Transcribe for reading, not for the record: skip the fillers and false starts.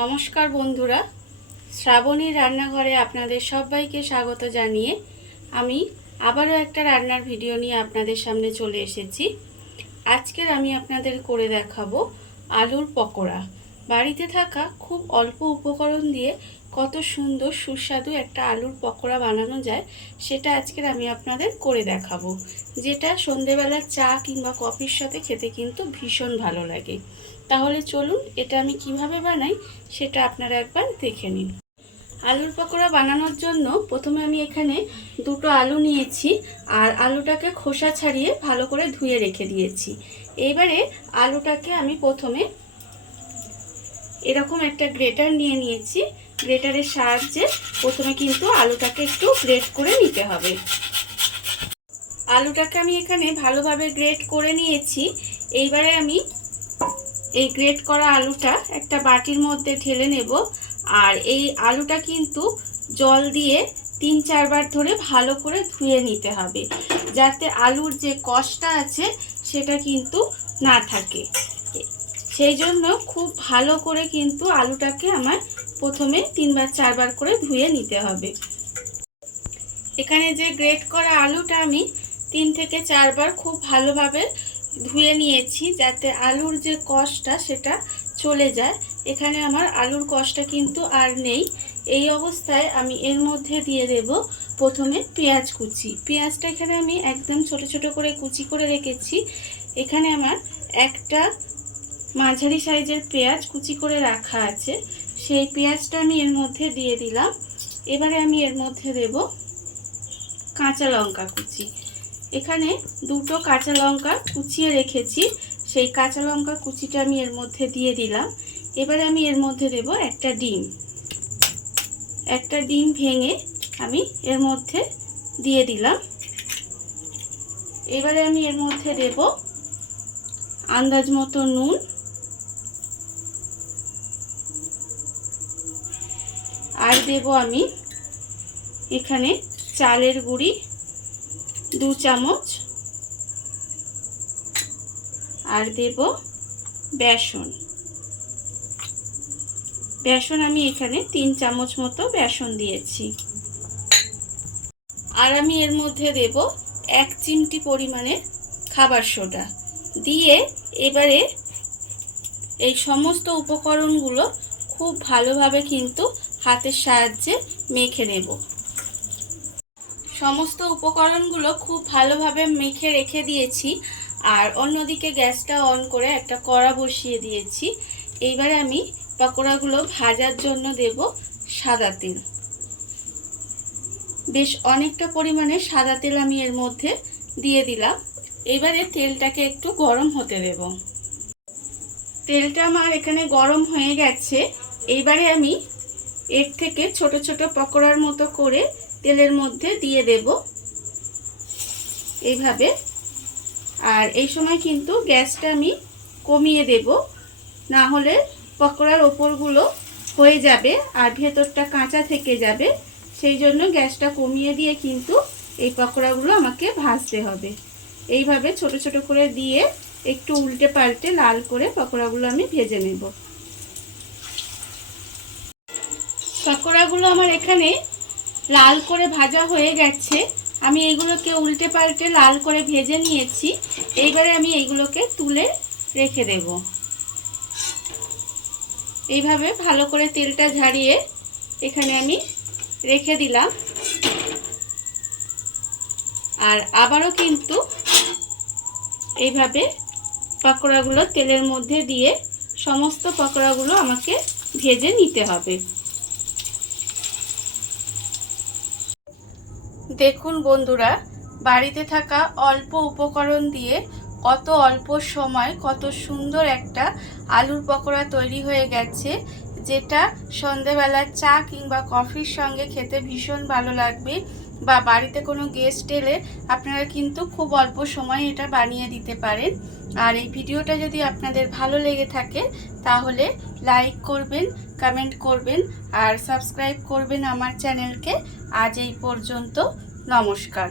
নমস্কার বন্ধুরা, শ্রাবণী রান্নাঘরে আপনাদের সবাইকে স্বাগত জানিয়ে আমি আবারও একটা রান্নার ভিডিও নিয়ে আপনাদের সামনে চলে এসেছি। আজকের আমি আপনাদের করে দেখাবো আলুর পকোড়া। বাড়িতে থাকা খুব অল্প উপকরণ দিয়ে কত সুন্দর সুস্বাদু একটা আলুর পকোড়া বানানো যায় সেটা আজকের আমি আপনাদের করে দেখাবো, যেটা সন্ধেবেলার চা কিংবা কফির সাথে খেতে কিন্তু ভীষণ ভালো লাগে। তাহলে চলুন এটা আমি কিভাবে বানাই সেটা আপনারা একবার দেখে নিন। আলুর পকোড়া বানানোর জন্য প্রথমে আমি এখানে দুটো আলু নিয়েছি আর আলুটাকে খোসা ছাড়িয়ে ভালো করে ধুয়ে রেখে দিয়েছি। এইবারে আলুটাকে আমি প্রথমে এরকম একটা গ্রেটার নিয়ে নিয়েছি। গ্রেটারের সাহায্যে প্রথমে কিন্তু আলুটাকে একটু গ্রেট করে নিতে হবে। আলুটাকে আমি এখানে ভালোভাবে গ্রেট করে নিয়েছি। এইবারে আমি এই গ্রেট করা আলুটা একটা বাটির মধ্যে ঢেলে নেব। আর এই আলুটা কিন্তু জল দিয়ে 3-4 বার ধরে ভালো করে ধুয়ে নিতে হবে, যাতে আলুর যে কষটা আছে সেটা কিন্তু না থাকে। সেই জন্য খুব ভালো করে কিন্তু আলুটাকে আমার প্রথমে 3-4 বার করে ধুয়ে নিতে হবে। এখানে যে গ্রেট করা আলুটা আমি 3 থেকে 4 বার খুব ভালোভাবে ধুয়ে নিয়েছি, যাতে আলুর যে কষটা সেটা চলে যায়। এখানে আমার আলুর কষটা কিন্তু আর নেই। এই অবস্থায় আমি এর মধ্যে দিয়ে দেব প্রথমে পেঁয়াজ কুচি। পেঁয়াজটা এখানে আমি একদম ছোট ছোট করে কুচি করে রেখেছি। এখানে আমার একটা মাঝারি সাইজের পেঁয়াজ কুচি করে রাখা আছে, সেই পেঁয়াজটা আমি এর মধ্যে দিয়ে দিলাম। এবারে আমি এর মধ্যে দেব কাঁচা লঙ্কা কুচি। এখানে দুটো কাঁচা লঙ্কা কুচিয়ে রেখেছি, সেই কাঁচা লঙ্কা কুচিটা আমি এর মধ্যে দিয়ে দিলাম। এবারে আমি এর মধ্যে দেব একটা ডিম ভেঙে আমি এর মধ্যে দিয়ে দিলাম। এবারে আমি এর মধ্যে দেব আন্দাজ মতো নুন, আর দেব আমি এখানে চালের গুঁড়ি 2 চামচ, আর দেব বেসন। আমি এখানে 3 চামচ মতো বেসন দিয়েছি। আর আমি এর মধ্যে দেব 1 চিমটি পরিমাণে খাবার সোডা দিয়ে এবারে এই সমস্ত উপকরণগুলো খুব ভালোভাবে কিন্তু হাতের সাহায্যে মেখে নেব। সমস্ত উপকরণগুলো খুব ভালোভাবে মেখে রেখে দিয়েছি। আর অন্যদিকে গ্যাসটা অন করে একটা কড়া বসিয়ে দিয়েছি। এইবারে আমি পকোড়াগুলো ভাজার জন্য দেব সাদা তেল। বেশ অনেকটা পরিমাণে সাদা তেল আমি এর মধ্যে দিয়ে দিলাম। এবারে তেলটাকে একটু গরম হতে দেব। তেলটা আমার এখানে গরম হয়ে গেছে। এইবারে আমি এর থেকে ছোট ছোট পকোড়ার মতো করে তেলের মধ্যে দিয়ে দেব এইভাবে। আর এই সময় কিন্তু গ্যাসটা আমি কমিয়ে দেব, না হলে পকোড়ার ওপরগুলো হয়ে যাবে আর ভেতরটা কাঁচা থেকে যাবে। সেই জন্য গ্যাসটা কমিয়ে দিয়ে কিন্তু এই পকোড়াগুলো আমাকে ভাজতে হবে। এইভাবে ছোট ছোট করে দিয়ে একটু উল্টে পাল্টে লাল করে পকোড়াগুলো আমি ভেজে নেব। পকোড়াগুলো আমার এখানে লাল করে ভাজা হয়ে গেছে। আমি এইগুলোকে উল্টে পাল্টে লাল করে ভেজে নিয়েছি। এইবারে আমি এইগুলোকে তুলে রেখে দেব। এইভাবে ভালো করে তেলটা ঝারিয়ে এখানে আমি রেখে দিলাম। আর আবারও কিন্তু এইভাবে পকোড়াগুলো তেলের মধ্যে দিয়ে সমস্ত পকোড়াগুলো আমাকে ভেজে নিতে হবে। দেখুন বন্ধুরা, বাড়িতে থাকা অল্প উপকরণ দিয়ে কত অল্প সময় কত সুন্দর একটা আলুর পকোড়া তৈরি হয়ে গেছে, যেটা সন্ধেবেলার চা কিংবা কফির সঙ্গে খেতে ভীষণ ভালো লাগবে। বা বাড়িতে কোনো গেস্ট এলে আপনারা কিন্তু খুব অল্প সময়ে এটা বানিয়ে দিতে পারেন। আর এই ভিডিওটা যদি আপনাদের ভালো লেগে থাকে তাহলে লাইক করবেন, কমেন্ট করবেন আর সাবস্ক্রাইব করবেন আমার চ্যানেলকে। আজ এই পর্যন্ত, নমস্কার।